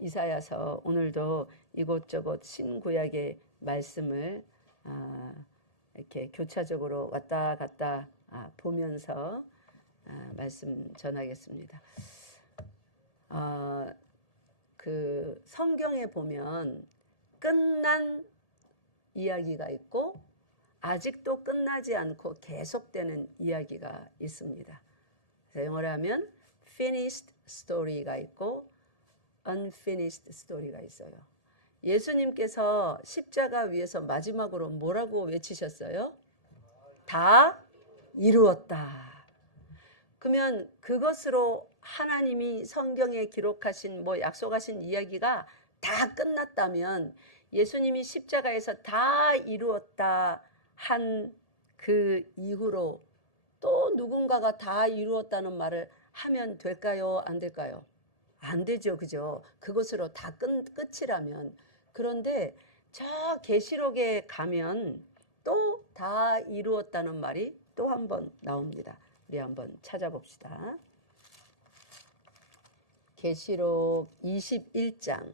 이사야서 오늘도 이곳저곳 신구약의 말씀을 이렇게 교차적으로 왔다 갔다 보면서 말씀 전하겠습니다. 그 성경에 보면 끝난 이야기가 있고 아직도 끝나지 않고 계속되는 이야기가 있습니다. 영어로 하면 finished story가 있고 unfinished story가 있어요. 예수님께서 십자가 위에서 마지막으로 뭐라고 외치셨어요? 다 이루었다. 그러면 그것으로 하나님이 성경에 기록하신 약속하신 이야기가 다 끝났다면 예수님이 십자가에서 다 이루었다 한 그 이후로 또 누군가가 다 이루었다는 말을 하면 될까요? 안 될까요? 안 되죠. 그죠? 그것으로 다 끝이라면. 그런데 저 계시록에 가면 또 다 이루었다는 말이 또 한 번 나옵니다. 우리 한번 찾아봅시다. 계시록 21장.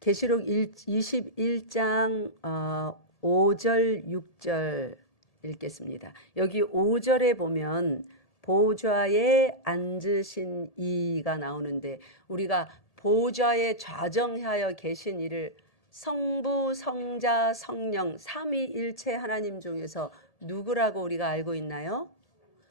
계시록 21장 5절 6절 읽겠습니다. 여기 5절에 보면 보좌에 앉으신 이가 나오는데 우리가 보좌에 좌정하여 계신 이를 성부, 성자, 성령 삼위일체 하나님 중에서 누구라고 우리가 알고 있나요?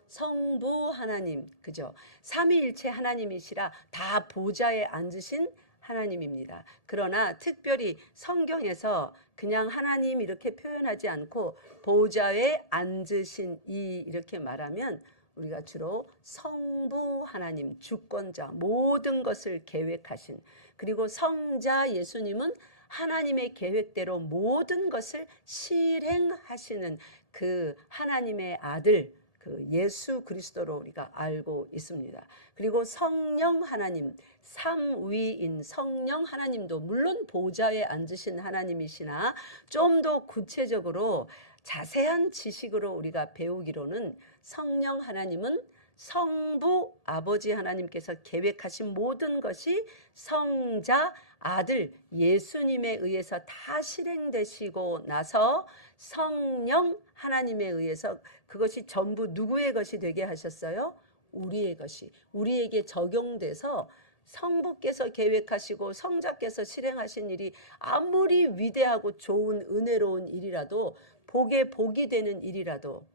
성부 하나님, 그죠? 삼위일체 하나님이시라 다 보좌에 앉으신 하나님입니다. 그러나 특별히 성경에서 그냥 하나님 이렇게 표현하지 않고 보좌에 앉으신 이 이렇게 말하면 우리가 주로 성부 하나님, 주권자, 모든 것을 계획하신, 그리고 성자 예수님은 하나님의 계획대로 모든 것을 실행하시는 그 하나님의 아들, 그 예수 그리스도로 우리가 알고 있습니다. 그리고 성령 하나님, 삼위인 성령 하나님도 물론 보좌에 앉으신 하나님이시나 좀 더 구체적으로 자세한 지식으로 우리가 배우기로는 성령 하나님은 성부 아버지 하나님께서 계획하신 모든 것이 성자 아들 예수님에 의해서 다 실행되시고 나서 성령 하나님에 의해서 그것이 전부 누구의 것이 되게 하셨어요? 우리의 것이, 우리에게 적용돼서 성부께서 계획하시고 성자께서 실행하신 일이 아무리 위대하고 좋은 은혜로운 일이라도, 복에 복이 되는 일이라도,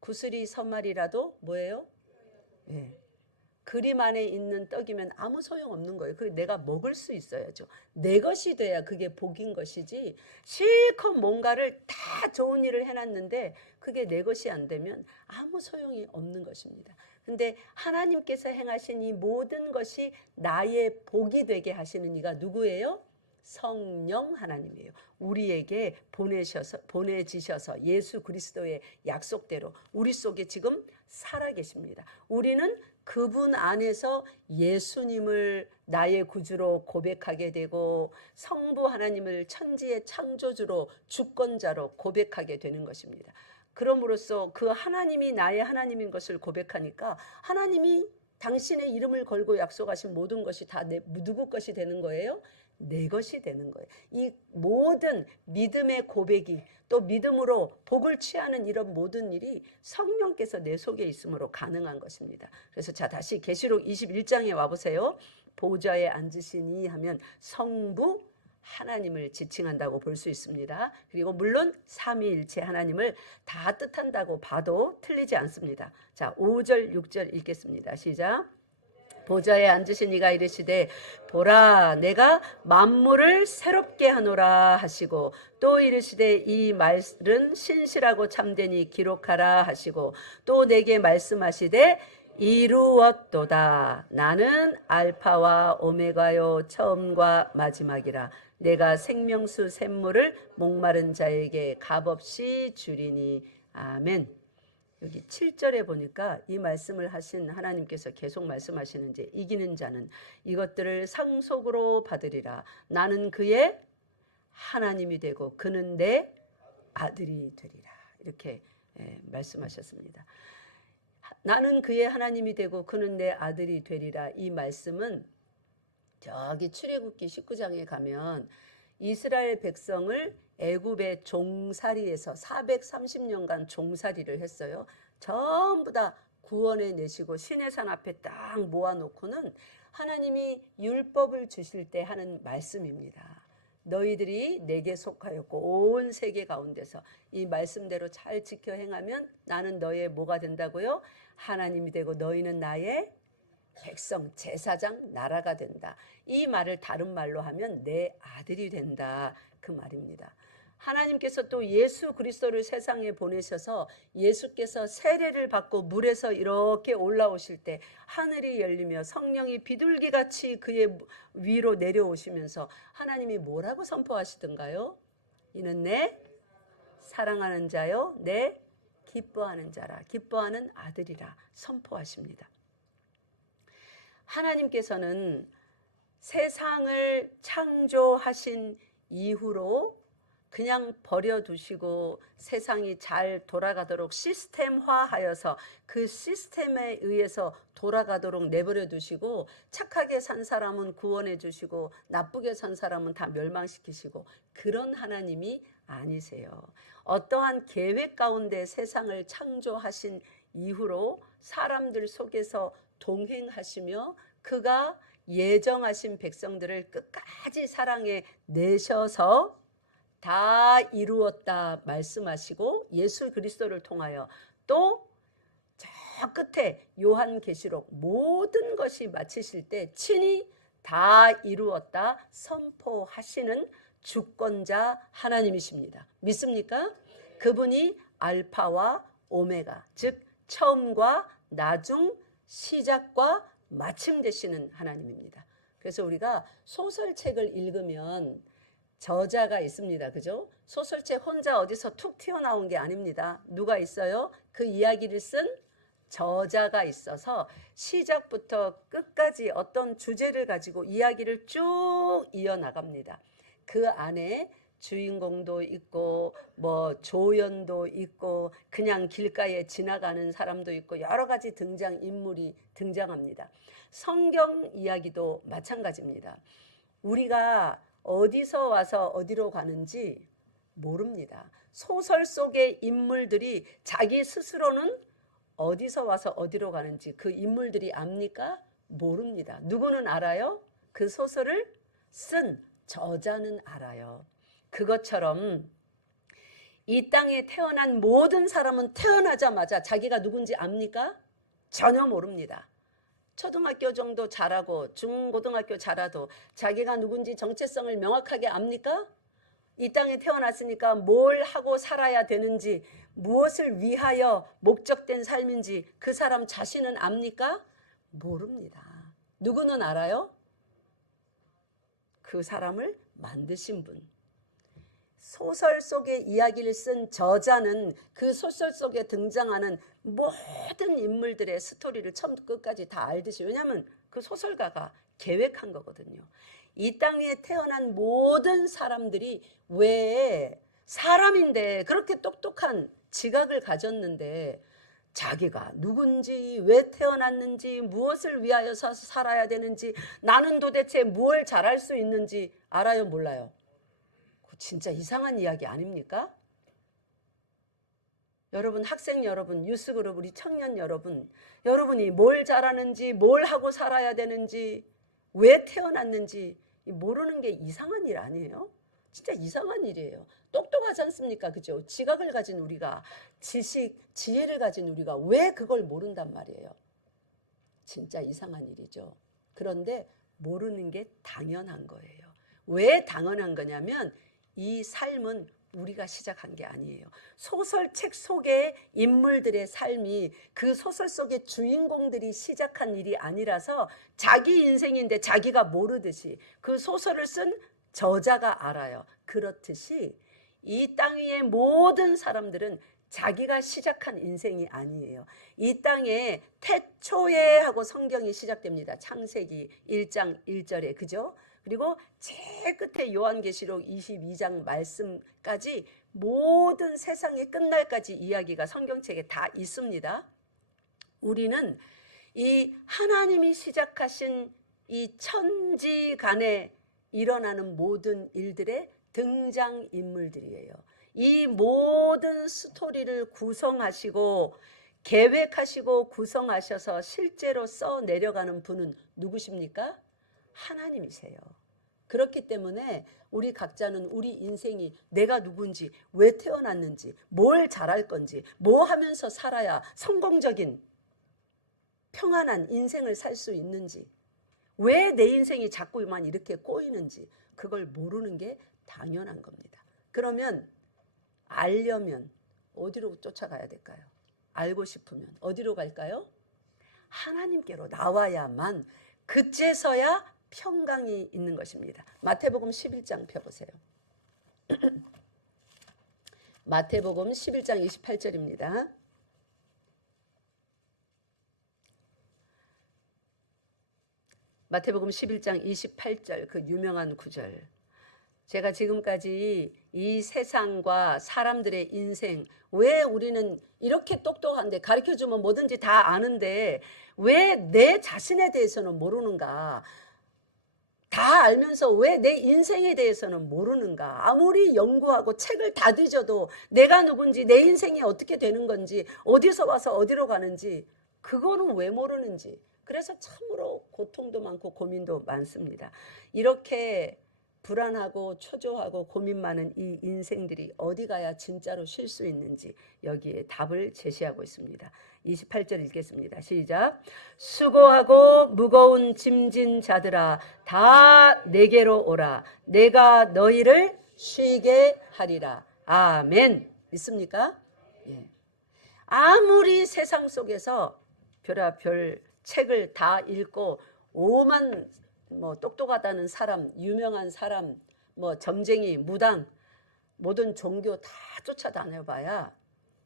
구슬이 서말이라도 뭐예요? 네. 그림 안에 있는 떡이면 아무 소용없는 거예요. 그 내가 먹을 수 있어야죠. 내 것이 돼야 그게 복인 것이지, 실컷 뭔가를 다 좋은 일을 해놨는데 그게 내 것이 안 되면 아무 소용이 없는 것입니다. 근데 하나님께서 행하신 이 모든 것이 나의 복이 되게 하시는 이가 누구예요? 성령 하나님이에요. 우리에게 보내지셔서 예수 그리스도의 약속대로 우리 속에 지금 살아계십니다. 우리는 그분 안에서 예수님을 나의 구주로 고백하게 되고 성부 하나님을 천지의 창조주로 주권자로 고백하게 되는 것입니다. 그럼으로써 그 하나님이 나의 하나님인 것을 고백하니까 하나님이 당신의 이름을 걸고 약속하신 모든 것이 다 누구 것이 되는 거예요? 내 것이 되는 거예요. 이 모든 믿음의 고백이, 또 믿음으로 복을 취하는 이런 모든 일이 성령께서 내 속에 있음으로 가능한 것입니다. 그래서 자, 다시 계시록 21장에 와보세요. 보좌에 앉으시니 하면 성부 하나님을 지칭한다고 볼 수 있습니다. 그리고 물론 삼위일체 하나님을 다 뜻한다고 봐도 틀리지 않습니다. 자, 5절 6절 읽겠습니다. 시작. 보좌에 앉으신 이가 이르시되 보라 내가 만물을 새롭게 하노라 하시고, 또 이르시되 이 말은 신실하고 참되니 기록하라 하시고, 또 내게 말씀하시되 이루었도다. 나는 알파와 오메가요 처음과 마지막이라. 내가 생명수 샘물을 목마른 자에게 값없이 주리니. 아멘. 여기 7절에 보니까 이 말씀을 하신 하나님께서 계속 말씀하시는지, 이기는 자는 이것들을 상속으로 받으리라. 나는 그의 하나님이 되고 그는 내 아들이 되리라. 이렇게 말씀하셨습니다. 나는 그의 하나님이 되고 그는 내 아들이 되리라. 이 말씀은 저기 출애굽기 19장에 가면 이스라엘 백성을 애굽의 종살이에서 430년간 종살이를 했어요. 전부 다 구원해 내시고 시내산 앞에 딱 모아놓고는 하나님이 율법을 주실 때 하는 말씀입니다. 너희들이 내게 속하였고 온 세계 가운데서 이 말씀대로 잘 지켜 행하면 나는 너의 뭐가 된다고요? 하나님이 되고 너희는 나의 백성, 제사장, 나라가 된다. 이 말을 다른 말로 하면 내 아들이 된다. 그 말입니다. 하나님께서 또 예수 그리스도를 세상에 보내셔서 예수께서 세례를 받고 물에서 이렇게 올라오실 때 하늘이 열리며 성령이 비둘기같이 그의 위로 내려오시면서 하나님이 뭐라고 선포하시던가요? 이는 내 사랑하는 자요, 내 기뻐하는 자라. 기뻐하는 아들이라 선포하십니다. 하나님께서는 세상을 창조하신 이후로 그냥 버려두시고 세상이 잘 돌아가도록 시스템화하여서 그 시스템에 의해서 돌아가도록 내버려 두시고 착하게 산 사람은 구원해 주시고 나쁘게 산 사람은 다 멸망시키시고 그런 하나님이 아니세요. 어떠한 계획 가운데 세상을 창조하신 이후로 사람들 속에서 동행하시며 그가 예정하신 백성들을 끝까지 사랑해 내셔서 다 이루었다 말씀하시고 예수 그리스도를 통하여 또 저 끝에 요한계시록 모든 것이 마치실 때 친히 다 이루었다 선포하시는 주권자 하나님이십니다. 믿습니까? 그분이 알파와 오메가, 즉 처음과 나중, 시작과 마침 되시는 하나님입니다. 그래서 우리가 소설책을 읽으면 저자가 있습니다. 그죠? 소설책 혼자 어디서 툭 튀어나온 게 아닙니다. 누가 있어요? 그 이야기를 쓴 저자가 있어서 시작부터 끝까지 어떤 주제를 가지고 이야기를 쭉 이어나갑니다. 그 안에 주인공도 있고 뭐 조연도 있고 그냥 길가에 지나가는 사람도 있고 여러 가지 등장인물이 등장합니다. 성경 이야기도 마찬가지입니다. 우리가 어디서 와서 어디로 가는지 모릅니다. 소설 속의 인물들이 자기 스스로는 어디서 와서 어디로 가는지 그 인물들이 압니까? 모릅니다. 누구는 알아요? 그 소설을 쓴 저자는 알아요. 그것처럼 이 땅에 태어난 모든 사람은 태어나자마자 자기가 누군지 압니까? 전혀 모릅니다. 초등학교 정도 잘하고 중고등학교 잘해도 자기가 누군지 정체성을 명확하게 압니까? 이 땅에 태어났으니까 뭘 하고 살아야 되는지, 무엇을 위하여 목적된 삶인지 그 사람 자신은 압니까? 모릅니다. 누구는 알아요? 그 사람을 만드신 분. 소설 속의 이야기를 쓴 저자는 그 소설 속에 등장하는 모든 인물들의 스토리를 처음부터 끝까지 다 알듯이, 왜냐하면 그 소설가가 계획한 거거든요. 이 땅에 태어난 모든 사람들이 왜 사람인데 그렇게 똑똑한 지각을 가졌는데 자기가 누군지, 왜 태어났는지, 무엇을 위하여 살아야 되는지, 나는 도대체 뭘 잘할 수 있는지 알아요, 몰라요? 진짜 이상한 이야기 아닙니까? 여러분, 학생 여러분, 유스그룹 우리 청년 여러분, 여러분이 뭘 잘하는지, 뭘 하고 살아야 되는지, 왜 태어났는지 모르는 게 이상한 일 아니에요? 진짜 이상한 일이에요. 똑똑하지 않습니까? 그죠? 지각을 가진 우리가, 지식, 지혜를 가진 우리가 왜 그걸 모른단 말이에요? 진짜 이상한 일이죠. 그런데 모르는 게 당연한 거예요. 왜 당연한 거냐면 이 삶은 우리가 시작한 게 아니에요. 소설책 속의 인물들의 삶이 그 소설 속의 주인공들이 시작한 일이 아니라서 자기 인생인데 자기가 모르듯이 그 소설을 쓴 저자가 알아요. 그렇듯이 이 땅 위의 모든 사람들은 자기가 시작한 인생이 아니에요. 이 땅에 태초에 하고 성경이 시작됩니다. 창세기 1장 1절에, 그죠? 그리고 제일 끝에 요한계시록 22장 말씀까지 모든 세상이 끝날까지 이야기가 성경책에 다 있습니다. 우리는 이 하나님이 시작하신 이 천지간에 일어나는 모든 일들의 등장인물들이에요. 이 모든 스토리를 구성하시고 계획하시고 구성하셔서 실제로 써 내려가는 분은 누구십니까? 하나님이세요. 그렇기 때문에 우리 각자는 우리 인생이 내가 누군지, 왜 태어났는지, 뭘 잘할 건지, 뭐 하면서 살아야 성공적인 평안한 인생을 살 수 있는지, 왜 내 인생이 자꾸만 이렇게 꼬이는지 그걸 모르는 게 당연한 겁니다. 그러면 알려면 어디로 쫓아가야 될까요? 알고 싶으면 어디로 갈까요? 하나님께로 나와야만 그제서야 평강이 있는 것입니다. 마태복음 11장 펴보세요. 마태복음 11장 28절입니다. 마태복음 11장 28절 그 유명한 구절. 제가 지금까지 이 세상과 사람들의 인생, 왜 우리는 이렇게 똑똑한데 가르쳐주면 뭐든지 다 아는데 왜 내 자신에 대해서는 모르는가? 다 알면서 왜 내 인생에 대해서는 모르는가? 아무리 연구하고 책을 다 뒤져도 내가 누군지, 내 인생이 어떻게 되는 건지, 어디서 와서 어디로 가는지 그거는 왜 모르는지. 그래서 참으로 고통도 많고 고민도 많습니다. 이렇게 불안하고 초조하고 고민 많은 이 인생들이 어디 가야 진짜로 쉴 수 있는지 여기에 답을 제시하고 있습니다. 28절 읽겠습니다. 시작. 수고하고 무거운 짐진 자들아 다 내게로 오라. 내가 너희를 쉬게 하리라. 아멘. 믿습니까? 예. 아무리 세상 속에서 별의별 책을 다 읽고 오만 똑똑하다는 사람, 유명한 사람, 점쟁이, 무당, 모든 종교 다 쫓아다녀봐야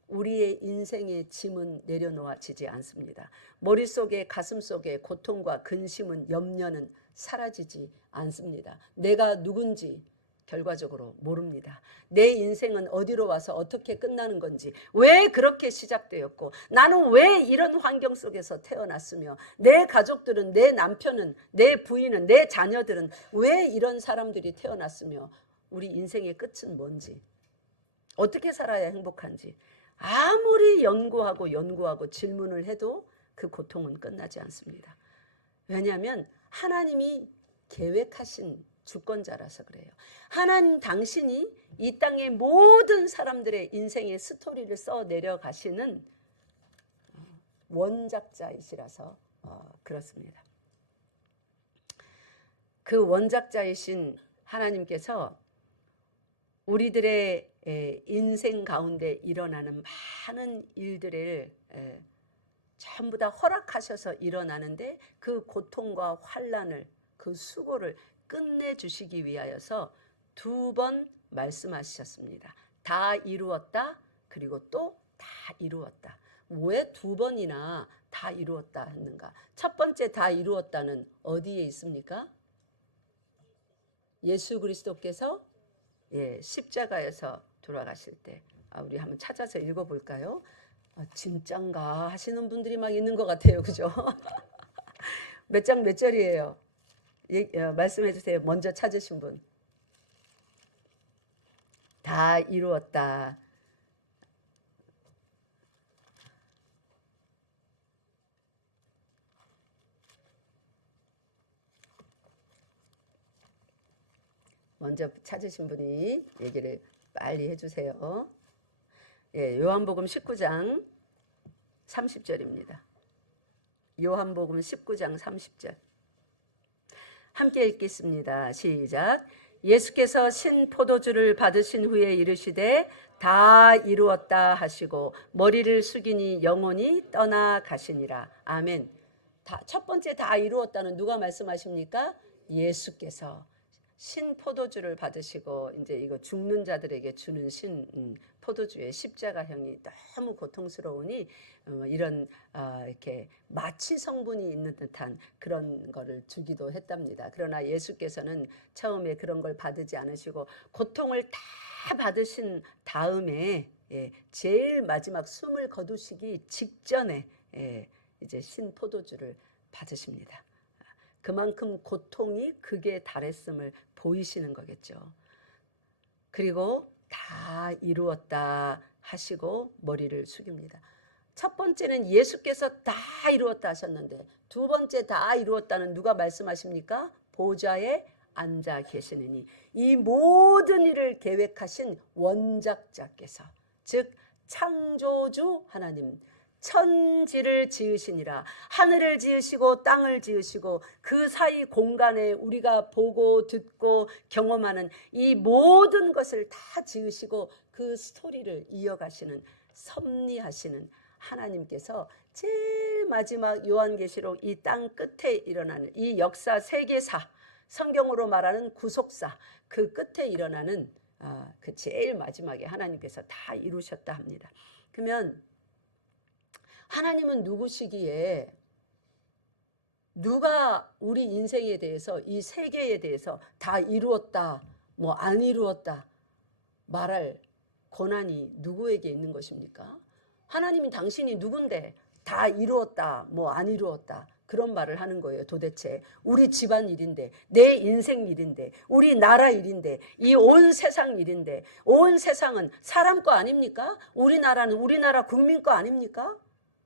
우리의 인생의 짐은 내려놓아지지 않습니다. 머릿속에 가슴속에 고통과 근심은 염려는 사라지지 않습니다. 내가 누군지 결과적으로 모릅니다. 내 인생은 어디로 와서 어떻게 끝나는 건지, 왜 그렇게 시작되었고, 나는 왜 이런 환경 속에서 태어났으며, 내 가족들은, 내 남편은, 내 부인은, 내 자녀들은 왜 이런 사람들이 태어났으며, 우리 인생의 끝은 뭔지, 어떻게 살아야 행복한지 아무리 연구하고 질문을 해도 그 고통은 끝나지 않습니다. 왜냐하면 하나님이 계획하신 주권자라서 그래요. 하나님 당신이 이 땅의 모든 사람들의 인생의 스토리를 써 내려가시는 원작자이시라서 그렇습니다. 그 원작자이신 하나님께서 우리들의 인생 가운데 일어나는 많은 일들을 전부 다 허락하셔서 일어나는데 그 고통과 환난을, 그 수고를 끝내주시기 위하여서 2번 말씀하셨습니다. 다 이루었다. 그리고 또 다 이루었다. 왜 2번이나 다 이루었다 했는가? 첫 번째 다 이루었다는 어디에 있습니까? 예수 그리스도께서 십자가에서 돌아가실 때. 우리 한번 찾아서 읽어볼까요? 진짠가 하시는 분들이 막 있는 것 같아요. 그죠? 몇 장 몇 절이에요? 말씀해 주세요. 먼저 찾으신 분. 다 이루었다. 먼저 찾으신 분이 얘기를 빨리 해주세요. 요한복음 19장 30절입니다. 요한복음 19장 30절. 함께 읽겠습니다. 시작. 예수께서 신 포도주를 받으신 후에 이르시되 다 이루었다 하시고 머리를 숙이니 영혼이 떠나가시니라. 아멘. 첫 번째 다 이루었다는 누가 말씀하십니까? 예수께서. 신 포도주를 받으시고 이제 이거 죽는 자들에게 주는 신 포도주의 십자가형이 너무 고통스러우니 이런 이렇게 마취 성분이 있는 듯한 그런 거를 주기도 했답니다. 그러나 예수께서는 처음에 그런 걸 받지 않으시고 고통을 다 받으신 다음에 제일 마지막 숨을 거두시기 직전에 이제 신 포도주를 받으십니다. 그만큼 고통이 극에 달했음을 보이시는 거겠죠. 그리고 다 이루었다 하시고 머리를 숙입니다. 첫 번째는 예수께서 다 이루었다 하셨는데 두 번째 다 이루었다는 누가 말씀하십니까? 보좌에 앉아 계시느니 이 모든 일을 계획하신 원작자께서, 즉 창조주 하나님, 천지를 지으시니라. 하늘을 지으시고 땅을 지으시고 그 사이 공간에 우리가 보고 듣고 경험하는 이 모든 것을 다 지으시고 그 스토리를 이어가시는 섭리하시는 하나님께서 제일 마지막 요한계시록 이 땅 끝에 일어나는 이 역사 세계사, 성경으로 말하는 구속사, 그 끝에 일어나는 그 제일 마지막에 하나님께서 다 이루셨다 합니다. 그러면 하나님은 누구시기에 누가 우리 인생에 대해서 이 세계에 대해서 다 이루었다 뭐 안 이루었다 말할 권한이 누구에게 있는 것입니까? 하나님이 당신이 누군데 다 이루었다 뭐 안 이루었다 그런 말을 하는 거예요. 도대체 우리 집안 일인데, 내 인생 일인데, 우리 나라 일인데, 이 온 세상 일인데, 온 세상은 사람 거 아닙니까? 우리나라는 우리나라 국민 거 아닙니까?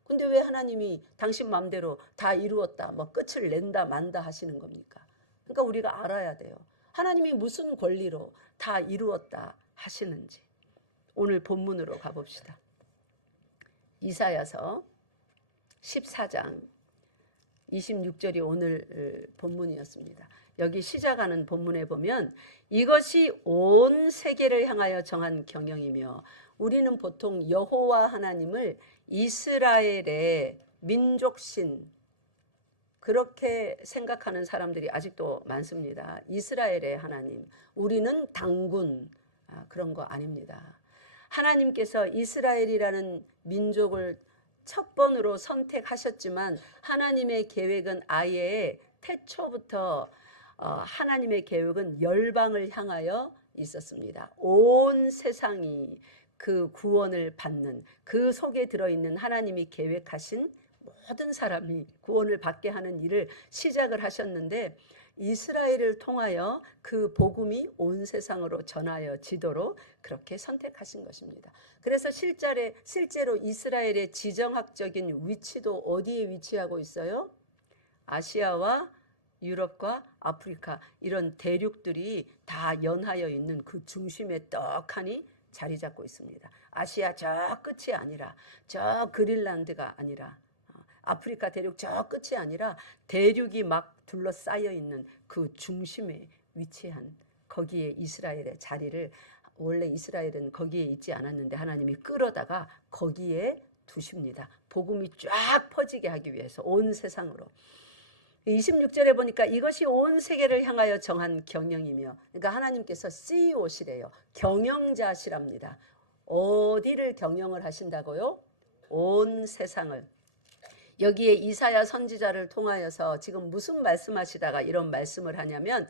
근데 왜 하나님이 당신 마음대로 다 이루었다 뭐 끝을 낸다 만다 하시는 겁니까? 그러니까 우리가 알아야 돼요. 하나님이 무슨 권리로 다 이루었다 하시는지. 오늘 본문으로 가봅시다. 이사야서 14장 26절이 오늘 본문이었습니다. 여기 시작하는 본문에 보면 이것이 온 세계를 향하여 정한 경영이며, 우리는 보통 여호와 하나님을 이스라엘의 민족신 그렇게 생각하는 사람들이 아직도 많습니다. 이스라엘의 하나님, 우리는 당군, 그런 거 아닙니다. 하나님께서 이스라엘이라는 민족을 첫 번으로 선택하셨지만 하나님의 계획은 아예 태초부터 하나님의 계획은 열방을 향하여 있었습니다. 온 세상이 그 구원을 받는, 그 속에 들어있는 하나님이 계획하신 모든 사람이 구원을 받게 하는 일을 시작을 하셨는데, 이스라엘을 통하여 그 복음이 온 세상으로 전하여지도록 그렇게 선택하신 것입니다. 그래서 실제로 이스라엘의 지정학적인 위치도 어디에 위치하고 있어요? 아시아와 유럽과 아프리카, 이런 대륙들이 다 연하여 있는 그 중심에 떡하니 자리 잡고 있습니다. 아시아 저 끝이 아니라, 저 그린란드가 아니라, 아프리카 대륙 저 끝이 아니라 대륙이 막 둘러싸여 있는 그 중심에 위치한, 거기에 이스라엘의 자리를, 원래 이스라엘은 거기에 있지 않았는데 하나님이 끌어다가 거기에 두십니다. 복음이 쫙 퍼지게 하기 위해서 온 세상으로. 26절에 보니까 이것이 온 세계를 향하여 정한 경영이며, 그러니까 하나님께서 CEO시래요. 경영자시랍니다. 어디를 경영을 하신다고요? 온 세상을. 여기에 이사야 선지자를 통하여서 지금 무슨 말씀하시다가 이런 말씀을 하냐면,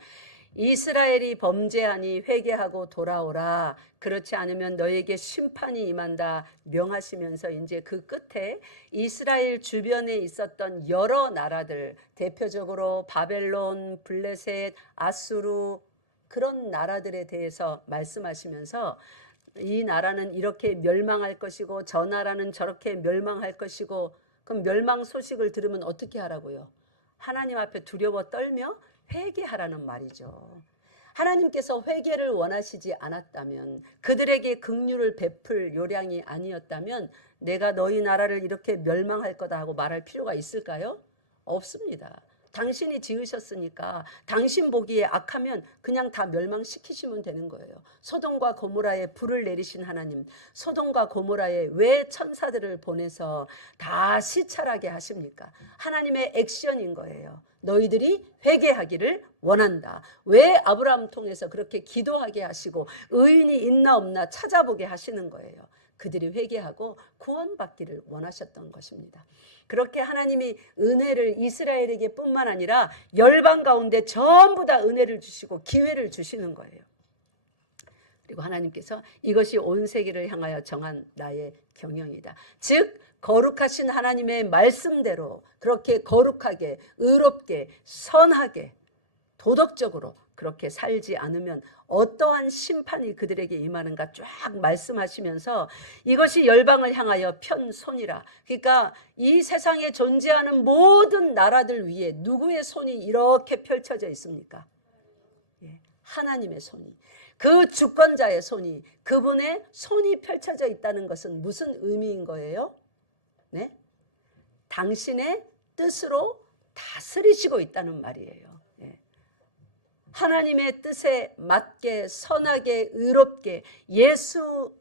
이스라엘이 범죄하니 회개하고 돌아오라, 그렇지 않으면 너에게 심판이 임한다 명하시면서 이제 그 끝에 이스라엘 주변에 있었던 여러 나라들, 대표적으로 바벨론, 블레셋, 아수르, 그런 나라들에 대해서 말씀하시면서 이 나라는 이렇게 멸망할 것이고 저 나라는 저렇게 멸망할 것이고, 그럼 멸망 소식을 들으면 어떻게 하라고요? 하나님 앞에 두려워 떨며 회개하라는 말이죠. 하나님께서 회개를 원하시지 않았다면, 그들에게 긍휼을 베풀 요량이 아니었다면 내가 너희 나라를 이렇게 멸망할 거다 하고 말할 필요가 있을까요? 없습니다. 당신이 지으셨으니까 당신 보기에 악하면 그냥 다 멸망시키시면 되는 거예요. 소돔과 고모라에 불을 내리신 하나님, 소돔과 고모라에 왜 천사들을 보내서 다 시찰하게 하십니까? 하나님의 액션인 거예요. 너희들이 회개하기를 원한다. 왜 아브라함 통해서 그렇게 기도하게 하시고 의인이 있나 없나 찾아보게 하시는 거예요. 그들이 회개하고 구원받기를 원하셨던 것입니다. 그렇게 하나님이 은혜를 이스라엘에게 뿐만 아니라 열방 가운데 전부 다 은혜를 주시고 기회를 주시는 거예요. 그리고 하나님께서 이것이 온 세계를 향하여 정한 나의 경영이다. 즉 거룩하신 하나님의 말씀대로 그렇게 거룩하게 의롭게 선하게 도덕적으로 그렇게 살지 않으면 어떠한 심판이 그들에게 임하는가 쫙 말씀하시면서 이것이 열방을 향하여 편손이라. 그러니까 이 세상에 존재하는 모든 나라들 위에 누구의 손이 이렇게 펼쳐져 있습니까? 하나님의 손이, 그 주권자의 손이, 그분의 손이 펼쳐져 있다는 것은 무슨 의미인 거예요? 네? 당신의 뜻으로 다스리시고 있다는 말이에요. 하나님의 뜻에 맞게 선하게 의롭게 예수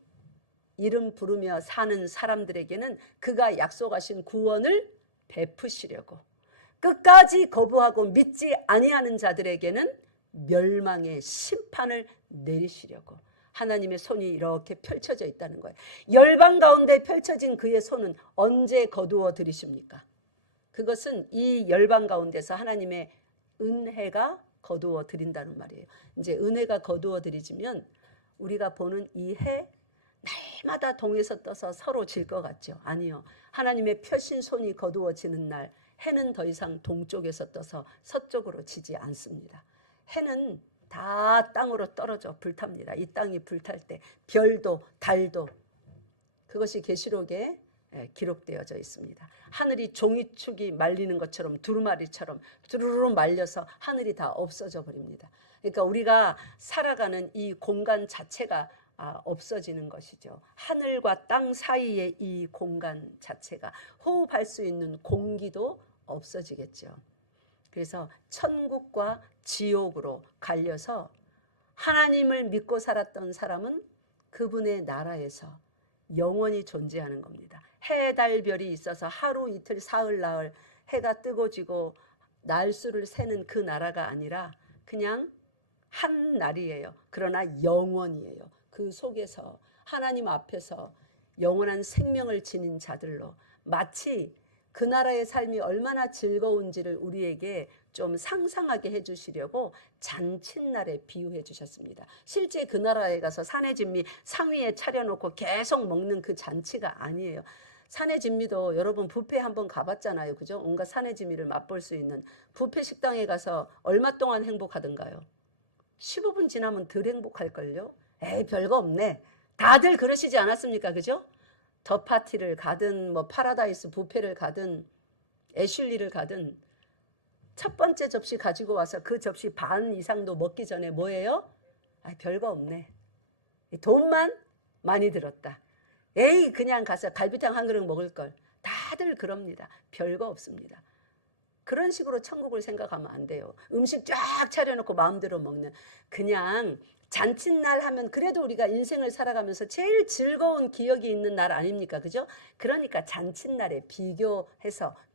이름 부르며 사는 사람들에게는 그가 약속하신 구원을 베푸시려고, 끝까지 거부하고 믿지 아니하는 자들에게는 멸망의 심판을 내리시려고 하나님의 손이 이렇게 펼쳐져 있다는 거예요. 열방 가운데 펼쳐진 그의 손은 언제 거두어 들이십니까? 그것은 이 열방 가운데서 하나님의 은혜가 거두어 드린다는 말이에요. 이제 은혜가 거두어 드리지면 우리가 보는 이 해 날마다 동에서 떠서 서로 질 것 같죠? 아니요. 하나님의 펴신 손이 거두어지는 날 해는 더 이상 동쪽에서 떠서 서쪽으로 지지 않습니다. 해는 다 땅으로 떨어져 불탑니다. 이 땅이 불탈 때 별도 달도, 그것이 계시록에 기록되어져 있습니다. 하늘이 종이축이 말리는 것처럼 두루마리처럼 두루루 말려서 하늘이 다 없어져 버립니다. 그러니까 우리가 살아가는 이 공간 자체가 없어지는 것이죠. 하늘과 땅 사이의 이 공간 자체가, 호흡할 수 있는 공기도 없어지겠죠. 그래서 천국과 지옥으로 갈려서 하나님을 믿고 살았던 사람은 그분의 나라에서 영원히 존재하는 겁니다. 해, 달, 별이 있어서 하루, 이틀, 사흘, 나흘 해가 뜨고 지고 날수를 세는 그 나라가 아니라 그냥 한 날이에요. 그러나 영원이에요. 그 속에서 하나님 앞에서 영원한 생명을 지닌 자들로, 마치 그 나라의 삶이 얼마나 즐거운지를 우리에게 좀 상상하게 해주시려고 잔칫날에 비유해 주셨습니다. 실제 그 나라에 가서 산의 진미 상위에 차려놓고 계속 먹는 그 잔치가 아니에요. 산의 진미도 여러분 뷔페 한번 가봤잖아요. 그죠? 온갖 산의 진미를 맛볼 수 있는 뷔페 식당에 가서 얼마 동안 행복하던가요? 15분 지나면 덜 행복할걸요? 에이, 별거 없네. 다들 그러시지 않았습니까? 그죠? 더 파티를 가든 뭐 파라다이스 뷔페를 가든 애슐리를 가든 첫 번째 접시 가지고 와서 그 접시 반 이상도 먹기 전에 뭐예요? 별거 없네. 돈만 많이 들었다. 에이, 그냥 가서 갈비탕 한 그릇 먹을 걸. 다들 그럽니다. 별거 없습니다. 그런 식으로 천국을 생각하면 안 돼요. 음식 쫙 차려놓고 마음대로 먹는, 그냥 잔칫날 하면 그래도 우리가 인생을 살아가면서 제일 즐거운 기억이 있는 날 아닙니까? 그죠? 그러니까 잔칫날에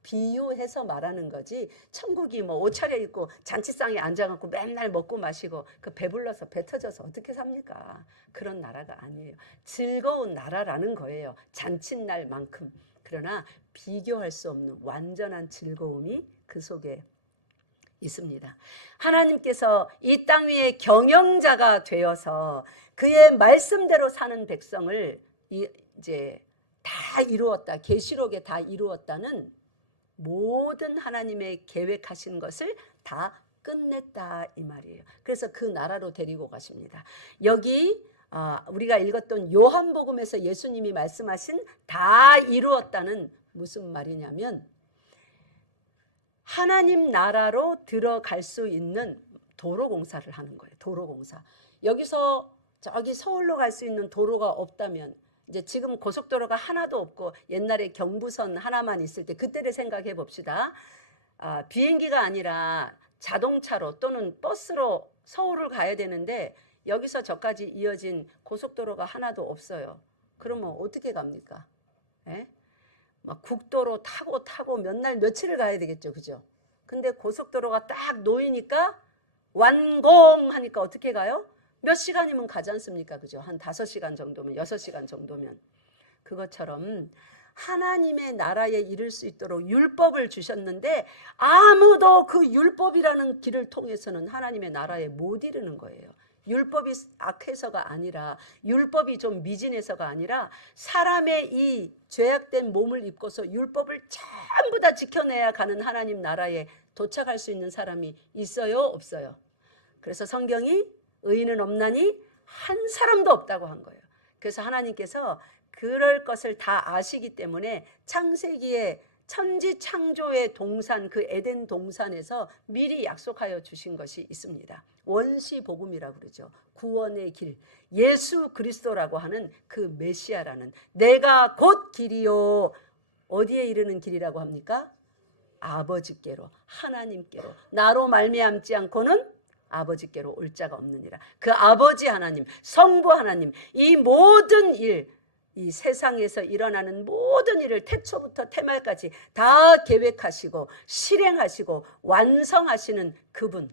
비유해서 말하는 거지, 천국이 뭐 옷 차려입고 잔치상에 앉아갖고 맨날 먹고 마시고 그 배불러서 배 터져서 어떻게 삽니까? 그런 나라가 아니에요. 즐거운 나라라는 거예요. 잔칫날만큼. 그러나 비교할 수 없는 완전한 즐거움이 그 속에 있습니다. 하나님께서 이 땅 위에 경영자가 되어서 그의 말씀대로 사는 백성을 이제 다 이루었다. 계시록에 다 이루었다는, 모든 하나님의 계획하신 것을 다 끝냈다 이 말이에요. 그래서 그 나라로 데리고 가십니다. 여기 우리가 읽었던 요한복음에서 예수님이 말씀하신 다 이루었다는 무슨 말이냐면, 하나님 나라로 들어갈 수 있는 도로공사를 하는 거예요. 도로공사. 여기서 저기 서울로 갈 수 있는 도로가 없다면, 이제 지금 고속도로가 하나도 없고 옛날에 경부선 하나만 있을 때 그때를 생각해 봅시다. 비행기가 아니라 자동차로 또는 버스로 서울을 가야 되는데 여기서 저까지 이어진 고속도로가 하나도 없어요. 그러면 어떻게 갑니까? 예? 막 국도로 타고 몇 날 며칠을 가야 되겠죠. 그죠? 근데 고속도로가 딱 놓이니까 완공하니까 어떻게 가요? 몇 시간이면 가지 않습니까? 그죠? 한 5시간 정도면, 6시간 정도면. 그것처럼 하나님의 나라에 이를 수 있도록 율법을 주셨는데 아무도 그 율법이라는 길을 통해서는 하나님의 나라에 못 이르는 거예요. 율법이 악해서가 아니라, 율법이 좀 미진해서가 아니라 사람의 이 죄악된 몸을 입고서 율법을 전부 다 지켜내야 가는 하나님 나라에 도착할 수 있는 사람이 있어요? 없어요? 그래서 성경이 의인은 없나니 한 사람도 없다고 한 거예요. 그래서 하나님께서 그럴 것을 다 아시기 때문에 창세기에 천지 창조의 동산, 그 에덴 동산에서 미리 약속하여 주신 것이 있습니다. 원시 복음이라고 그러죠. 구원의 길, 예수 그리스도라고 하는 그 메시아라는, 내가 곧 길이요. 어디에 이르는 길이라고 합니까? 아버지께로, 하나님께로. 나로 말미암지 않고는 아버지께로 올 자가 없느니라. 그 아버지 하나님, 성부 하나님, 이 모든 일, 이 세상에서 일어나는 모든 일을 태초부터 태말까지 다 계획하시고 실행하시고 완성하시는 그분,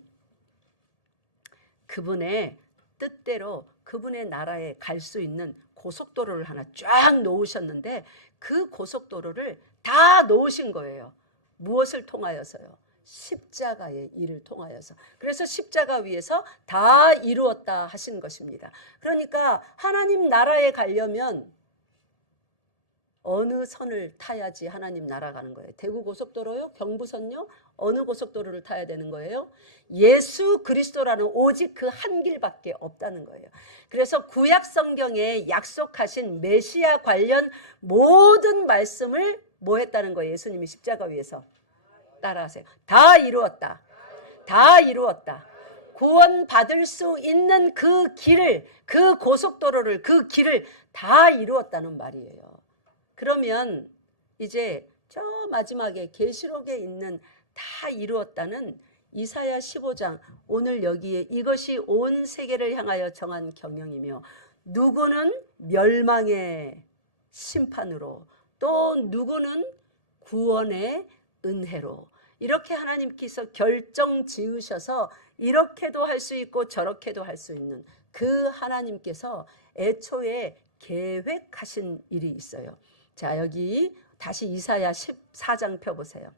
그분의 뜻대로 그분의 나라에 갈 수 있는 고속도로를 하나 쫙 놓으셨는데 그 고속도로를 다 놓으신 거예요. 무엇을 통하여서요? 십자가의 일을 통하여서. 그래서 십자가 위에서 다 이루었다 하신 것입니다. 그러니까 하나님 나라에 가려면 어느 선을 타야지 하나님 나라 가는 거예요? 대구 고속도로요? 경부선요? 어느 고속도로를 타야 되는 거예요? 예수 그리스도라는 오직 그 한 길밖에 없다는 거예요. 그래서 구약 성경에 약속하신 메시아 관련 모든 말씀을 뭐 했다는 거예요? 예수님이 십자가 위에서. 따라하세요. 다 이루었다. 다 이루었다. 구원받을 수 있는 그 길을, 그 고속도로를, 그 길을 다 이루었다는 말이에요. 그러면 이제 저 마지막에 계시록에 있는 다 이루었다는 이사야 15장, 오늘 여기에 이것이 온 세계를 향하여 정한 경영이며 누구는 멸망의 심판으로, 또 누구는 구원의 은혜로, 이렇게 하나님께서 결정 지으셔서 이렇게도 할 수 있고 저렇게도 할 수 있는 그 하나님께서 애초에 계획하신 일이 있어요. 자, 여기 다시 이사야 14장 펴보세요.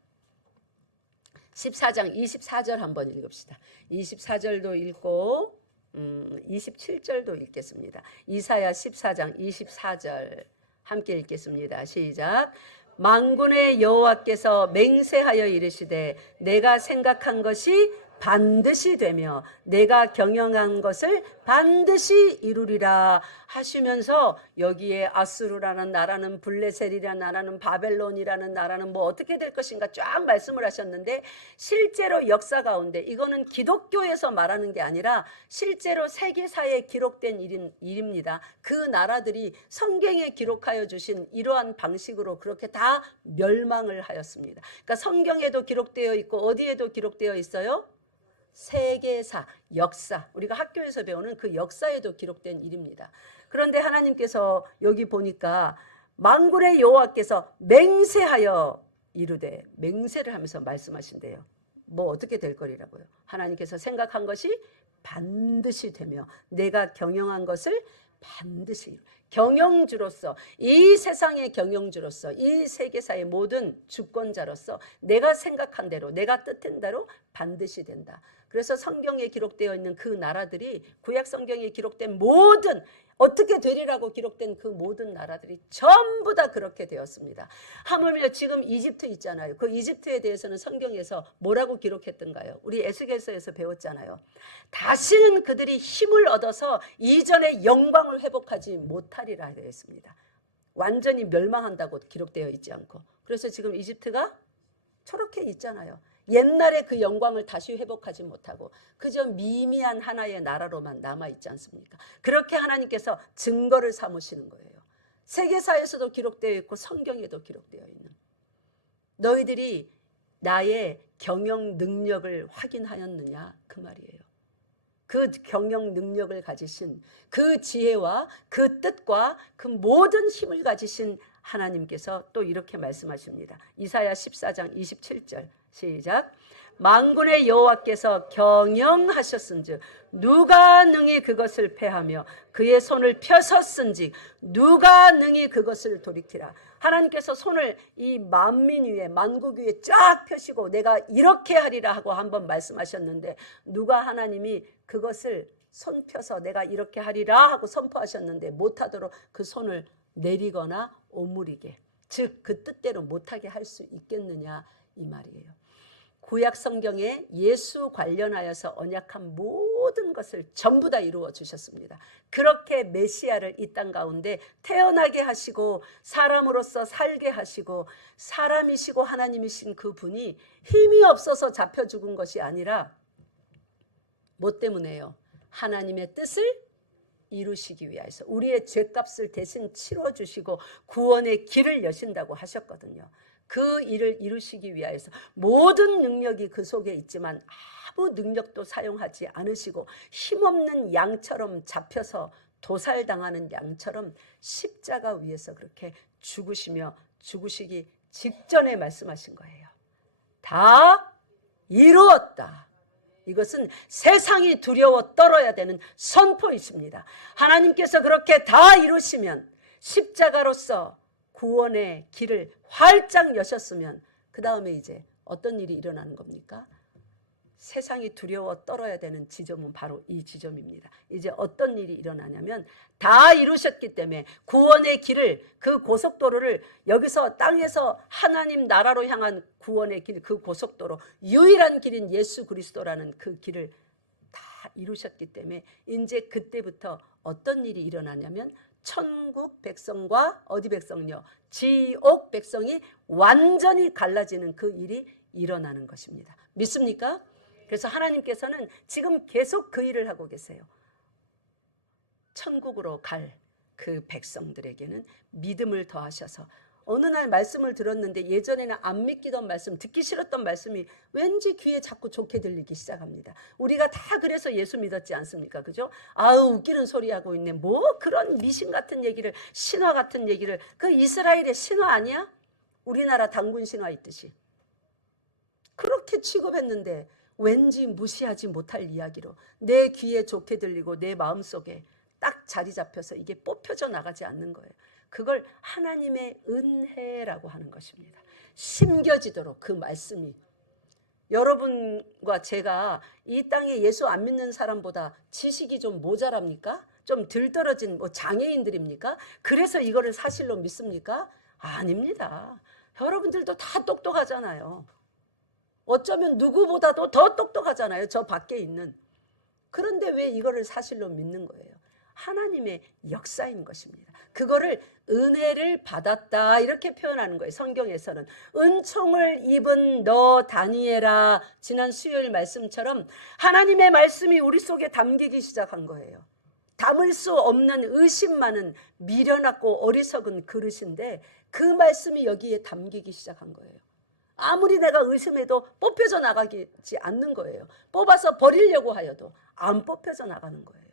14장 24절 한번 읽읍시다. 24절도 읽고 27절도 읽겠습니다. 이사야 14장 24절 함께 읽겠습니다. 시작. 만군의 여호와께서 맹세하여 이르시되 내가 생각한 것이 반드시 되며 내가 경영한 것을 반드시 이루리라 하시면서 여기에 아수르라는 나라는, 블레셋이라는 나라는, 바벨론이라는 나라는 뭐 어떻게 될 것인가 쫙 말씀을 하셨는데, 실제로 역사 가운데 이거는 기독교에서 말하는 게 아니라 실제로 세계사에 기록된 일입니다. 그 나라들이 성경에 기록하여 주신 이러한 방식으로 그렇게 다 멸망을 하였습니다. 그러니까 성경에도 기록되어 있고 어디에도 기록되어 있어요? 세계사, 역사, 우리가 학교에서 배우는 그 역사에도 기록된 일입니다. 그런데 하나님께서 여기 보니까 만군의 여호와께서 맹세하여 이르되, 맹세를 하면서 말씀하신대요. 뭐 어떻게 될 거리라고요? 하나님께서 생각한 것이 반드시 되며 내가 경영한 것을 반드시, 경영주로서, 이 세상의 경영주로서, 이 세계사의 모든 주권자로서 내가 생각한 대로, 내가 뜻한 대로 반드시 된다. 그래서 성경에 기록되어 있는 그 나라들이, 구약 성경에 기록된 모든, 어떻게 되리라고 기록된 그 모든 나라들이 전부 다 그렇게 되었습니다. 하물며 지금 이집트 있잖아요. 그 이집트에 대해서는 성경에서 뭐라고 기록했던가요? 우리 에스겔서에서 배웠잖아요. 다시는 그들이 힘을 얻어서 이전의 영광을 회복하지 못하리라 되어 있습니다. 완전히 멸망한다고 기록되어 있지 않고. 그래서 지금 이집트가 저렇게 있잖아요. 옛날에 그 영광을 다시 회복하지 못하고 그저 미미한 하나의 나라로만 남아있지 않습니까? 그렇게 하나님께서 증거를 삼으시는 거예요. 세계사에서도 기록되어 있고 성경에도 기록되어 있는, 너희들이 나의 경영 능력을 확인하였느냐 그 말이에요. 그 경영 능력을 가지신 그 지혜와 그 뜻과 그 모든 힘을 가지신 하나님께서 또 이렇게 말씀하십니다. 이사야 14장 27절 시작. 만군의 여호와께서 경영하셨은즉 누가 능히 그것을 패하며 그의 손을 펴서 쓴즉 누가 능히 그것을 돌이키라. 하나님께서 손을 이 만민 위에 만국 위에 쫙 펴시고 내가 이렇게 하리라 하고 한번 말씀하셨는데 누가 하나님이 그것을 손 펴서 내가 이렇게 하리라 하고 선포하셨는데 못하도록 그 손을 내리거나 오므리게, 즉 그 뜻대로 못하게 할 수 있겠느냐 이 말이에요. 구약 성경에 예수 관련하여서 언약한 모든 것을 전부 다 이루어 주셨습니다. 그렇게 메시아를 이 땅 가운데 태어나게 하시고 사람으로서 살게 하시고 사람이시고 하나님이신 그 분이 힘이 없어서 잡혀 죽은 것이 아니라 뭐 때문에요? 하나님의 뜻을 이루시기 위하여서 우리의 죄값을 대신 치러주시고 구원의 길을 여신다고 하셨거든요. 그 일을 이루시기 위하여서 모든 능력이 그 속에 있지만 아무 능력도 사용하지 않으시고 힘없는 양처럼 잡혀서 도살당하는 양처럼 십자가 위에서 그렇게 죽으시며 죽으시기 직전에 말씀하신 거예요. 다 이루었다. 이것은 세상이 두려워 떨어야 되는 선포이십니다. 하나님께서 그렇게 다 이루시면 십자가로서 구원의 길을 활짝 여셨으면 그 다음에 이제 어떤 일이 일어나는 겁니까? 세상이 두려워 떨어야 되는 지점은 바로 이 지점입니다. 이제 어떤 일이 일어나냐면 다 이루셨기 때문에 구원의 길을, 그 고속도로를 여기서 땅에서 하나님 나라로 향한 구원의 길, 그 고속도로, 유일한 길인 예수 그리스도라는 그 길을 다 이루셨기 때문에 이제 그때부터 어떤 일이 일어나냐면 천국 백성과 어디 백성요? 지옥 백성이 완전히 갈라지는 그 일이 일어나는 것입니다. 믿습니까? 그래서 하나님께서는 지금 계속 그 일을 하고 계세요. 천국으로 갈 그 백성들에게는 믿음을 더하셔서 어느 날 말씀을 들었는데 예전에는 안 믿기던 말씀, 듣기 싫었던 말씀이 왠지 귀에 자꾸 좋게 들리기 시작합니다. 우리가 다 그래서 예수 믿었지 않습니까? 그죠? 아우 웃기는 소리 하고 있네. 뭐 그런 미신 같은 얘기를, 신화 같은 얘기를. 그 이스라엘의 신화 아니야? 우리나라 단군 신화 있듯이. 그렇게 취급했는데 왠지 무시하지 못할 이야기로 내 귀에 좋게 들리고 내 마음속에 딱 자리 잡혀서 이게 뽑혀져 나가지 않는 거예요. 그걸 하나님의 은혜라고 하는 것입니다. 심겨지도록 그 말씀이. 여러분과 제가 이 땅에 예수 안 믿는 사람보다 지식이 좀 모자랍니까? 좀 들떨어진 뭐 장애인들입니까? 그래서 이거를 사실로 믿습니까? 아닙니다. 여러분들도 다 똑똑하잖아요. 어쩌면 누구보다도 더 똑똑하잖아요. 저 밖에 있는. 그런데 왜 이거를 사실로 믿는 거예요? 하나님의 역사인 것입니다. 그거를 은혜를 받았다 이렇게 표현하는 거예요. 성경에서는 은총을 입은 너 다니엘아, 지난 수요일 말씀처럼 하나님의 말씀이 우리 속에 담기기 시작한 거예요. 담을 수 없는 의심 많은 미련하고 어리석은 그릇인데 그 말씀이 여기에 담기기 시작한 거예요. 아무리 내가 의심해도 뽑혀져 나가지 않는 거예요. 뽑아서 버리려고 하여도 안 뽑혀져 나가는 거예요.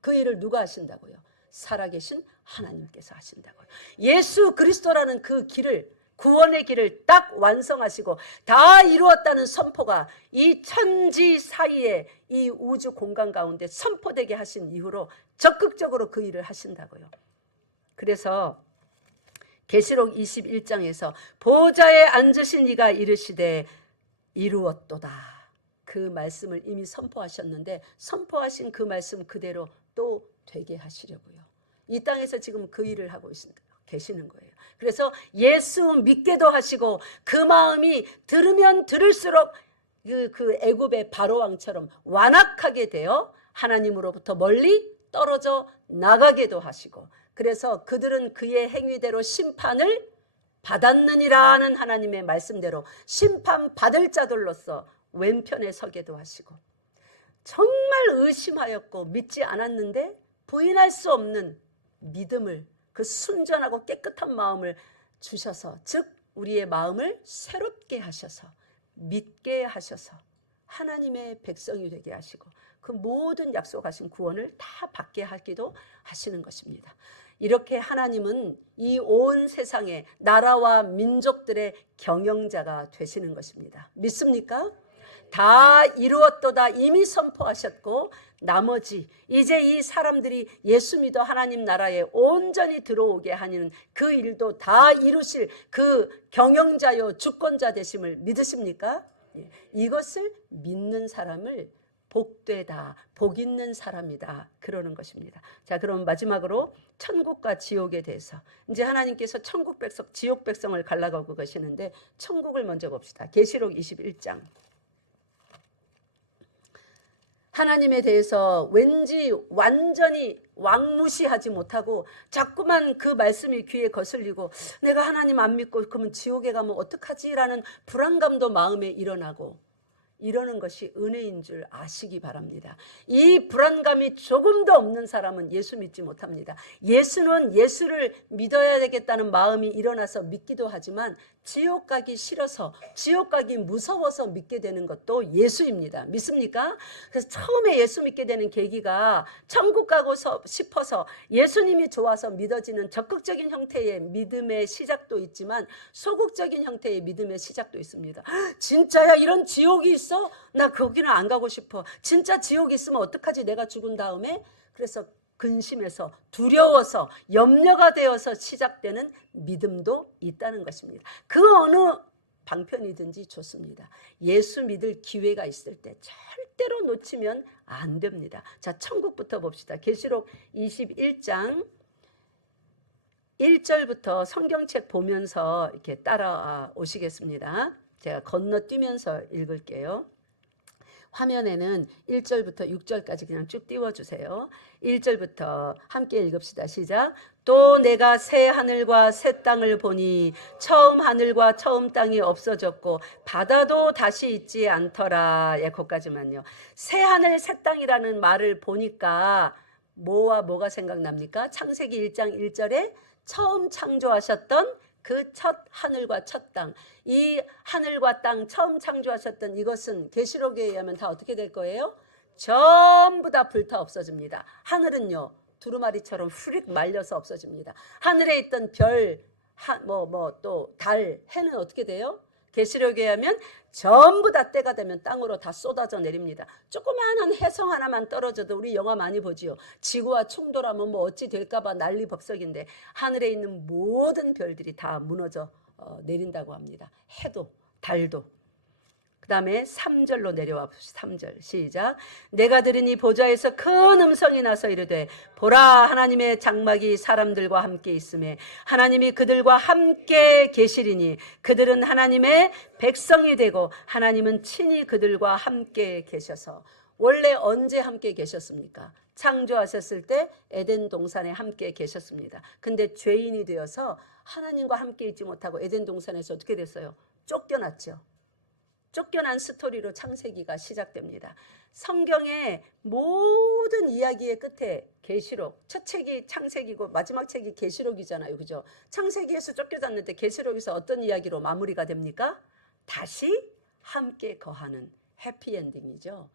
그 일을 누가 하신다고요? 살아계신 하나님께서 하신다고요. 예수 그리스도라는 그 길을, 구원의 길을 딱 완성하시고 다 이루었다는 선포가 이 천지 사이에 이 우주 공간 가운데 선포되게 하신 이후로 적극적으로 그 일을 하신다고요. 그래서 계시록 21장에서 보좌에 앉으신 이가 이르시되 이루었도다. 그 말씀을 이미 선포하셨는데 선포하신 그 말씀 그대로 또 되게 하시려고요. 이 땅에서 지금 그 일을 하고 계시는 거예요. 그래서 예수 믿게도 하시고 그 마음이 들으면 들을수록 그 애굽의 바로왕처럼 완악하게 되어 하나님으로부터 멀리 떨어져 나가게도 하시고 그래서 그들은 그의 행위대로 심판을 받았느니라는 하나님의 말씀대로 심판받을 자들로서 왼편에 서게도 하시고 정말 의심하였고 믿지 않았는데 부인할 수 없는 믿음을 그 순전하고 깨끗한 마음을 주셔서 즉 우리의 마음을 새롭게 하셔서 믿게 하셔서 하나님의 백성이 되게 하시고 그 모든 약속하신 구원을 다 받게 하기도 하시는 것입니다. 이렇게 하나님은 이 온 세상의 나라와 민족들의 경영자가 되시는 것입니다. 믿습니까? 다 이루었도다 이미 선포하셨고 나머지 이제 이 사람들이 예수 믿어 하나님 나라에 온전히 들어오게 하는 그 일도 다 이루실 그 경영자요 주권자 되심을 믿으십니까? 이것을 믿는 사람을 복되다, 복 있는 사람이다 그러는 것입니다. 자, 그럼 마지막으로 천국과 지옥에 대해서 이제 하나님께서 천국 백성, 지옥 백성을 갈라가고 계시는데 천국을 먼저 봅시다. 계시록 21장. 하나님에 대해서 왠지 완전히 왕무시하지 못하고 자꾸만 그 말씀이 귀에 거슬리고 내가 하나님 안 믿고 그러면 지옥에 가면 어떡하지? 라는 불안감도 마음에 일어나고 이러는 것이 은혜인 줄 아시기 바랍니다. 이 불안감이 조금도 없는 사람은 예수 믿지 못합니다. 예수를 믿어야 되겠다는 마음이 일어나서 믿기도 하지만 지옥 가기 싫어서 지옥 가기 무서워서 믿게 되는 것도 예수입니다. 믿습니까? 그래서 처음에 예수 믿게 되는 계기가 천국 가고 싶어서 예수님이 좋아서 믿어지는 적극적인 형태의 믿음의 시작도 있지만 소극적인 형태의 믿음의 시작도 있습니다. 진짜야? 이런 지옥이 있어? 나 거기는 안 가고 싶어. 진짜 지옥 있으면 어떡하지? 내가 죽은 다음에? 그래서 근심해서 두려워서 염려가 되어서 시작되는 믿음도 있다는 것입니다. 그 어느 방편이든지 좋습니다. 예수 믿을 기회가 있을 때 절대로 놓치면 안 됩니다. 자, 천국부터 봅시다. 계시록 21장 1절부터 성경책 보면서 이렇게 따라오시겠습니다. 제가 건너뛰면서 읽을게요. 화면에는 1절부터 6절까지 그냥 쭉 띄워주세요. 1절부터 함께 읽읍시다. 시작. 또 내가 새 하늘과 새 땅을 보니 처음 하늘과 처음 땅이 없어졌고 바다도 다시 있지 않더라. 예, 거기까지만요. 새 하늘 새 땅이라는 말을 보니까 뭐와 뭐가 생각납니까? 창세기 1장 1절에 처음 창조하셨던 그 첫 하늘과 첫 땅, 이 하늘과 땅 처음 창조하셨던 이것은 계시록에 의하면 다 어떻게 될 거예요? 전부 다 불타 없어집니다. 하늘은요 두루마리처럼 후릭 말려서 없어집니다. 하늘에 있던 별, 또 달, 해는 어떻게 돼요? 계시록에 의하면 전부 다 때가 되면 땅으로 다 쏟아져 내립니다. 조그마한 혜성 하나만 떨어져도 우리 영화 많이 보지요. 지구와 충돌하면 뭐 어찌 될까봐 난리법석인데 하늘에 있는 모든 별들이 다 무너져 내린다고 합니다. 해도 달도. 그 다음에 3절로 내려와 봅시다. 3절 시작. 내가 들으니 보좌에서 큰 음성이 나서 이르되 보라 하나님의 장막이 사람들과 함께 있음에 하나님이 그들과 함께 계시리니 그들은 하나님의 백성이 되고 하나님은 친히 그들과 함께 계셔서. 원래 언제 함께 계셨습니까? 창조하셨을 때 에덴 동산에 함께 계셨습니다. 근데 죄인이 되어서 하나님과 함께 있지 못하고 에덴 동산에서 어떻게 됐어요? 쫓겨났죠. 쫓겨난 스토리로 창세기가 시작됩니다. 성경의 모든 이야기의 끝에 계시록, 첫 책이 창세기고 마지막 책이 계시록이잖아요. 그죠? 창세기에서 쫓겨났는데 계시록에서 어떤 이야기로 마무리가 됩니까? 다시 함께 거하는 해피엔딩이죠.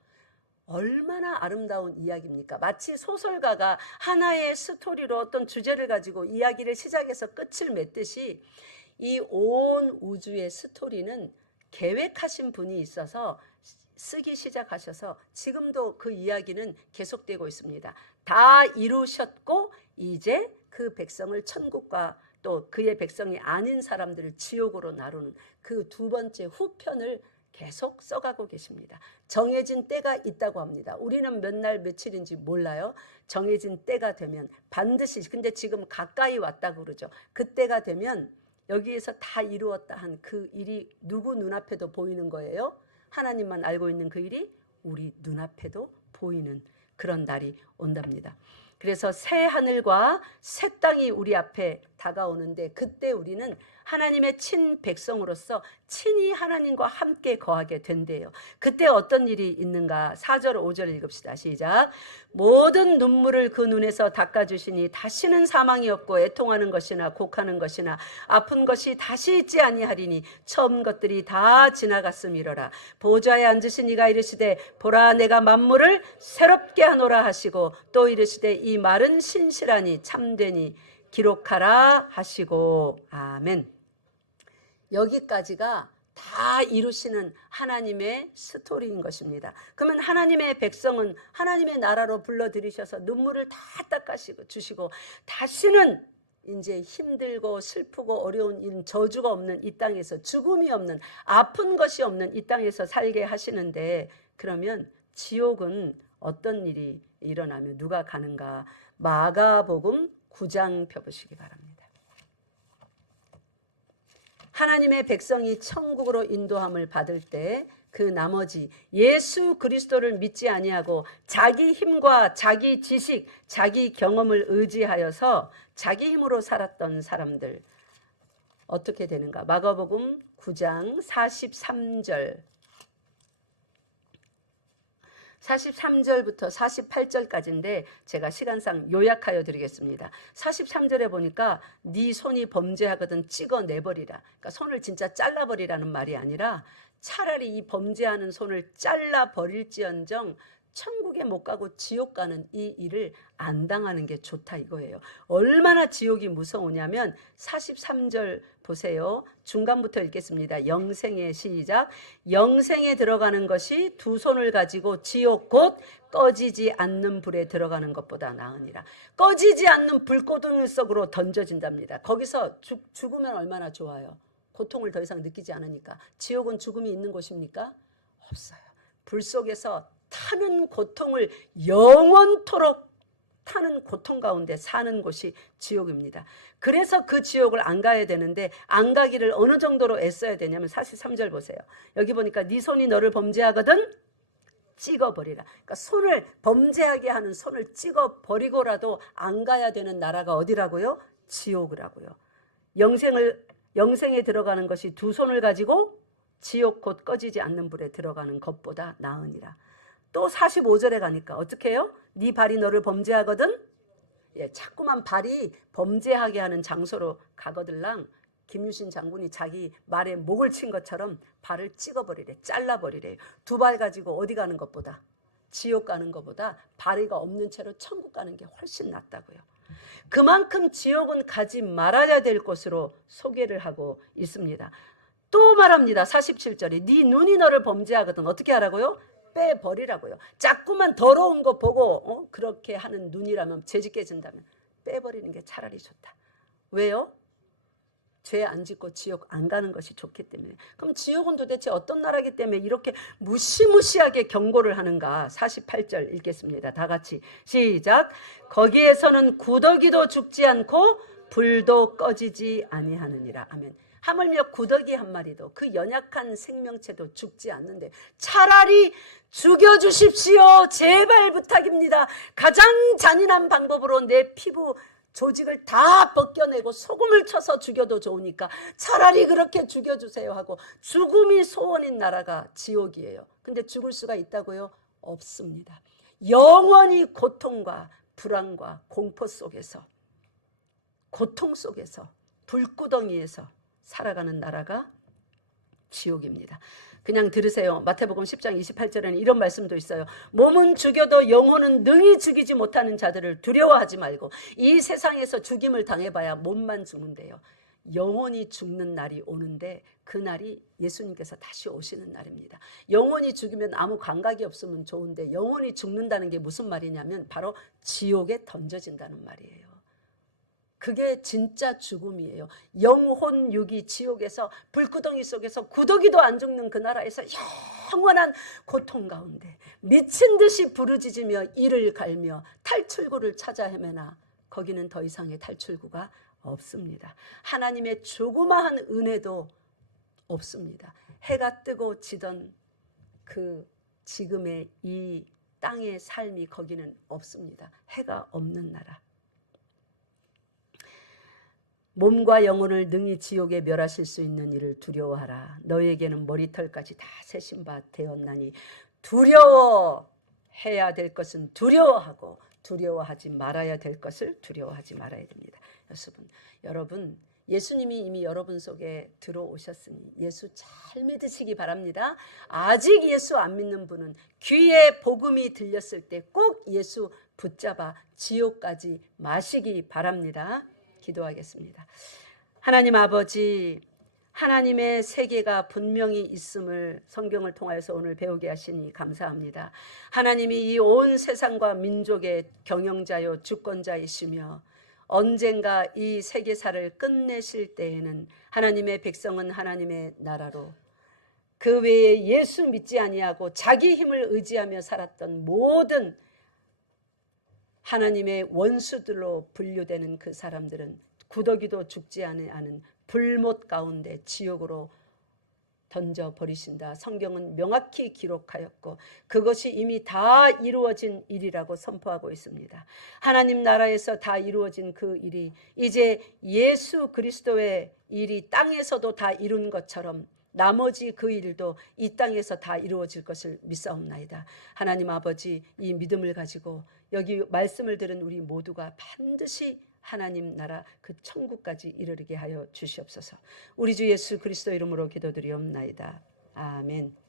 얼마나 아름다운 이야기입니까? 마치 소설가가 하나의 스토리로 어떤 주제를 가지고 이야기를 시작해서 끝을 맺듯이 이 온 우주의 스토리는 계획하신 분이 있어서 쓰기 시작하셔서 지금도 그 이야기는 계속되고 있습니다. 다 이루셨고 이제 그 백성을 천국과 또 그의 백성이 아닌 사람들을 지옥으로 나누는 그 두 번째 후편을 계속 써가고 계십니다. 정해진 때가 있다고 합니다. 우리는 몇 날 며칠인지 몰라요. 정해진 때가 되면 반드시, 근데 지금 가까이 왔다고 그러죠. 그때가 되면 여기에서 다 이루었다 한 그 일이 누구 눈앞에도 보이는 거예요? 하나님만 알고 있는 그 일이 우리 눈앞에도 보이는 그런 날이 온답니다. 그래서 새 하늘과 새 땅이 우리 앞에 다가오는데 그때 우리는 하나님의 친 백성으로서 친히 하나님과 함께 거하게 된대요. 그때 어떤 일이 있는가? 4절 5절 읽읍시다. 시작. 모든 눈물을 그 눈에서 닦아주시니 다시는 사망이 없고 애통하는 것이나 곡하는 것이나 아픈 것이 다시 있지 아니하리니 처음 것들이 다 지나갔음이로라. 보좌에 앉으신 이가 이르시되 보라 내가 만물을 새롭게 하노라 하시고 또 이르시되 이 말은 신실하니 참되니 기록하라 하시고. 아멘. 여기까지가 다 이루시는 하나님의 스토리인 것입니다. 그러면 하나님의 백성은 하나님의 나라로 불러들이셔서 눈물을 다 닦아주시고 주시고 다시는 이제 힘들고 슬프고 어려운 저주가 없는 이 땅에서, 죽음이 없는, 아픈 것이 없는 이 땅에서 살게 하시는데, 그러면 지옥은 어떤 일이 일어나면 누가 가는가? 마가복음 9장 펴보시기 바랍니다. 하나님의 백성이 천국으로 인도함을 받을 때 그 나머지 예수 그리스도를 믿지 아니하고 자기 힘과 자기 지식, 자기 경험을 의지하여서 자기 힘으로 살았던 사람들 어떻게 되는가? 마가복음 9장 43절 43절부터 48절까지인데 제가 시간상 요약하여 드리겠습니다. 43절에 보니까 네 손이 범죄하거든 찍어내버리라. 그러니까 손을 진짜 잘라버리라는 말이 아니라 차라리 이 범죄하는 손을 잘라버릴지언정 천국에 못 가고 지옥 가는 이 일을 안 당하는 게 좋다 이거예요. 얼마나 지옥이 무서우냐면 43절 보세요. 중간부터 읽겠습니다. 영생의 시작. 영생에 들어가는 것이 두 손을 가지고 지옥 곧 꺼지지 않는 불에 들어가는 것보다 나으니라. 꺼지지 않는 불고동 속으로 던져진답니다. 거기서 죽으면 얼마나 좋아요. 고통을 더 이상 느끼지 않으니까. 지옥은 죽음이 있는 곳입니까? 없어요. 불 속에서 타는 고통을 영원토록 타는 고통 가운데 사는 곳이 지옥입니다. 그래서 그 지옥을 안 가야 되는데 안 가기를 어느 정도로 애써야 되냐면 43절 보세요. 여기 보니까 네 손이 너를 범죄하거든 찍어버리라. 그러니까 손을 범죄하게 하는 손을 찍어버리고라도 안 가야 되는 나라가 어디라고요? 지옥이라고요. 영생에 들어가는 것이 두 손을 가지고 지옥 곧 꺼지지 않는 불에 들어가는 것보다 나으니라. 또 45절에 가니까 어떻게 해요? 네 발이 너를 범죄하거든. 자꾸만 발이 범죄하게 하는 장소로 가거들랑 김유신 장군이 자기 말에 목을 친 것처럼 발을 찍어버리래. 잘라버리래. 두 발 가지고 어디 가는 것보다, 지옥 가는 것보다 발이가 없는 채로 천국 가는 게 훨씬 낫다고요. 그만큼 지옥은 가지 말아야 될 곳으로 소개를 하고 있습니다. 또 말합니다. 47절에 네 눈이 너를 범죄하거든 어떻게 하라고요? 빼버리라고요. 자꾸만 더러운 거 보고 그렇게 하는 눈이라면, 죄 짓게 진다면 빼버리는 게 차라리 좋다. 왜요? 죄 안 짓고 지옥 안 가는 것이 좋기 때문에. 그럼 지옥은 도대체 어떤 나라이기 때문에 이렇게 무시무시하게 경고를 하는가? 48절 읽겠습니다. 다 같이 시작. 거기에서는 구더기도 죽지 않고 불도 꺼지지 아니하느니라. 아멘. 하물며 구더기 한 마리도, 그 연약한 생명체도 죽지 않는데 차라리 죽여주십시오. 제발 부탁입니다. 가장 잔인한 방법으로 내 피부 조직을 다 벗겨내고 소금을 쳐서 죽여도 좋으니까 차라리 그렇게 죽여주세요 하고, 죽음이 소원인 나라가 지옥이에요. 근데 죽을 수가 있다고요? 없습니다. 영원히 고통과 불안과 공포 속에서, 고통 속에서, 불구덩이에서 살아가는 나라가 지옥입니다. 그냥 들으세요. 마태복음 10장 28절에는 이런 말씀도 있어요. 몸은 죽여도 영혼은 능히 죽이지 못하는 자들을 두려워하지 말고 이 세상에서 죽임을 당해봐야 몸만 죽는데요. 영혼이 죽는 날이 오는데 그 날이 예수님께서 다시 오시는 날입니다. 영혼이 죽으면 아무 감각이 없으면 좋은데 영혼이 죽는다는 게 무슨 말이냐면 바로 지옥에 던져진다는 말이에요. 그게 진짜 죽음이에요. 영혼 육이 지옥에서, 불구덩이 속에서 구더기도 안 죽는 그 나라에서 영원한 고통 가운데 미친 듯이 부르짖으며 이를 갈며 탈출구를 찾아 헤매나 거기는 더 이상의 탈출구가 없습니다. 하나님의 조그마한 은혜도 없습니다. 해가 뜨고 지던 그 지금의 이 땅의 삶이 거기는 없습니다. 해가 없는 나라. 몸과 영혼을 능히 지옥에 멸하실 수 있는 일을 두려워하라. 너에게는 머리털까지 다 세신 바 되었나니 두려워해야 될 것은 두려워하고 두려워하지 말아야 될 것을 두려워하지 말아야 됩니다. 여러분 예수님이 이미 여러분 속에 들어오셨으니 예수 잘 믿으시기 바랍니다. 아직 예수 안 믿는 분은 귀에 복음이 들렸을 때 꼭 예수 붙잡아 지옥까지 마시기 바랍니다. 기도하겠습니다. 하나님 아버지, 하나님의 세계가 분명히 있음을 성경을 통하여서 오늘 배우게 하시니 감사합니다. 하나님이 이 온 세상과 민족의 경영자요 주권자이시며 언젠가 이 세계사를 끝내실 때에는 하나님의 백성은 하나님의 나라로, 그 외에 예수 믿지 아니하고 자기 힘을 의지하며 살았던 모든 하나님의 원수들로 분류되는 그 사람들은 구더기도 죽지 않은 불못 가운데 지옥으로 던져버리신다. 성경은 명확히 기록하였고 그것이 이미 다 이루어진 일이라고 선포하고 있습니다. 하나님 나라에서 다 이루어진 그 일이 이제 예수 그리스도의 일이 땅에서도 다 이룬 것처럼 나머지 그 일도 이 땅에서 다 이루어질 것을 믿사옵나이다. 하나님 아버지, 이 믿음을 가지고 여기 말씀을 들은 우리 모두가 반드시 하나님 나라 그 천국까지 이르게 하여 주시옵소서. 우리 주 예수 그리스도 이름으로 기도드리옵나이다. 아멘.